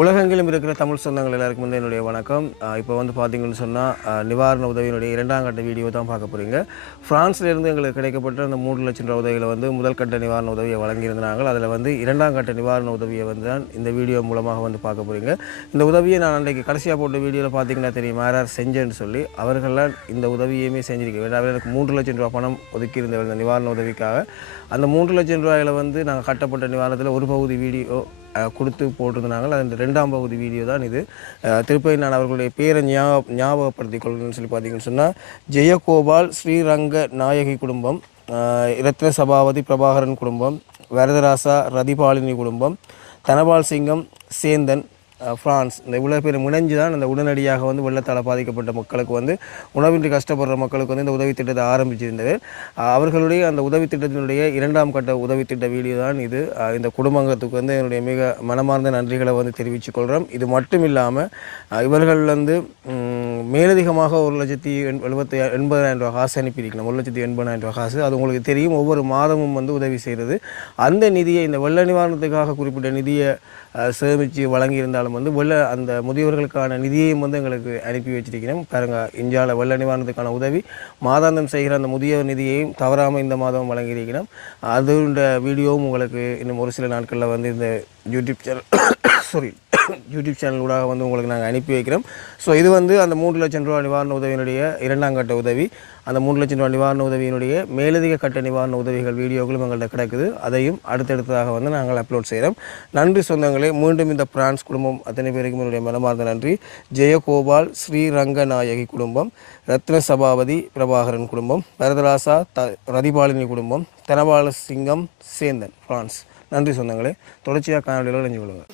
உலகெங்கிலும் இருக்கிற தமிழ் சொந்தங்கள் எல்லாருக்கும் வந்து என்னுடைய வணக்கம். இப்போ வந்து பார்த்தீங்கன்னு சொன்னால் நிவாரண உதவியினுடைய 2ஆம் கட்ட வீடியோ தான் பார்க்க போகிறீங்க. ஃப்ரான்ஸ்லேருந்து எங்களுக்கு கிடைக்கப்பட்ட அந்த 3 லட்சம் ரூபா உதவியில் வந்து முதல் கட்ட நிவாரண உதவியை வழங்கியிருந்தாங்க. அதில் வந்து 2ஆம் கட்ட நிவாரண உதவியை வந்து தான் இந்த வீடியோ மூலமாக வந்து பார்க்க போகிறீங்க. இந்த உதவியை நான் அன்றைக்கு கடைசியாக போட்ட வீடியோவில் பார்த்தீங்கன்னா தெரியும் யார் செஞ்சேன்னு சொல்லி. அவர்களெலாம் இந்த உதவியுமே செஞ்சிருக்க வேண்டாம். எனக்கு 3 லட்சம் ரூபா பணம் ஒதுக்கியிருந்த இந்த நிவாரண உதவிக்காக அந்த 3 லட்சம் ரூபாயில் வந்து நாங்கள் கட்டப்பட்ட நிவாரணத்தில் ஒரு பகுதி வீடியோ கொடுத்து போட்டிருந்தாங்க. அந்த 2ஆம் பகுதி வீடியோ தான் இது. திருப்பி நான் அவர்களுடைய பேரை ஞாபகப்படுத்திக் கொள்ளணும்னு சொல்லி பார்த்தீங்கன்னு சொன்னால் ஜெயகோபால் ஸ்ரீரங்க நாயகி குடும்பம், ரத்ன சபாபதி பிரபாகரன் குடும்பம், வரதராசா ரதிபாலினி குடும்பம், தனபால் சிங்கம் சேந்தன் ஃப்ரான்ஸ். இந்த இவ்வளோ பேர் முனைஞ்சு தான் அந்த உடனடியாக வந்து வெள்ளத்தால் பாதிக்கப்பட்ட மக்களுக்கு வந்து உணவின்றி கஷ்டப்படுற மக்களுக்கு வந்து இந்த உதவி திட்டத்தை ஆரம்பிச்சிருந்தது. அவர்களுடைய அந்த உதவி திட்டத்தினுடைய 2ஆம் கட்ட உதவி திட்ட வீடியோ தான் இது. இந்த குடும்பத்துக்கு வந்து என்னுடைய மிக மனமார்ந்த நன்றிகளை வந்து தெரிவித்துக் கொள்கிறோம். இது மட்டும் இல்லாமல் இவர்கள் வந்து மேலதிகமாக 1,80,000 ரூபா காசு அனுப்பியிருக்கணும். 1,80,000 ரூபா காசு. அது உங்களுக்கு தெரியும், ஒவ்வொரு மாதமும் வந்து உதவி செய்கிறது. அந்த நிதியை இந்த வெள்ள நிவாரணத்துக்காக குறிப்பிட்ட நிதியை சேமித்து வழங்கியிருந்தாலும் வந்து அந்த முதியவர்களுக்கான நிதியையும் வந்து எங்களுக்கு அனுப்பி வச்சிருக்கிறோம். பாருங்கள், இந்தியாவில் வெள்ள நிவாரணத்துக்கான உதவி மாதாந்தம் செய்கிற அந்த முதியவர் நிதியையும் தவறாமல் இந்த மாதம் வழங்கியிருக்கிறோம். அதோட வீடியோவும் உங்களுக்கு இன்னும் ஒரு சில நாட்களில் வந்து இந்த யூடியூப் சேனல் ஊடாக வந்து உங்களுக்கு நாங்கள் அனுப்பி வைக்கிறோம். ஸோ இது வந்து அந்த 3 லட்சம் ரூபா நிவாரண உதவியினுடைய 2ஆம் கட்ட உதவி. அந்த 3 லட்சம் ரூபா நிவாரண உதவியினுடைய மேலதிக கட்ட நிவாரண உதவிகள் வீடியோக்களும் எங்கள்கிட்ட கிடக்குது. அதையும் அடுத்தடுத்ததாக வந்து நாங்கள் அப்லோட் செய்கிறோம். நன்றி சொந்தங்களே. மீண்டும் இந்த பிரான்ஸ் குடும்பம் அத்தனை பேருக்கும் என்னுடைய மனமார்ந்த நன்றி. ஜெயகோபால் ஸ்ரீரங்க நாயகி குடும்பம், ரத்ன சபாபதி பிரபாகரன் குடும்பம், வரதராசா ரதிபாலினி குடும்பம், தனபால சிங்கம் சேந்தன் ஃப்ரான்ஸ். நன்றி சொந்தங்களே. தொடர்ச்சியாக காணொலியில் நினைஞ்சு கொள்ளுங்க.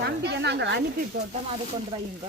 தம்பிக்கு நாங்கள் அனுப்பி போட்டோம், அதை கொண்டு வைங்க.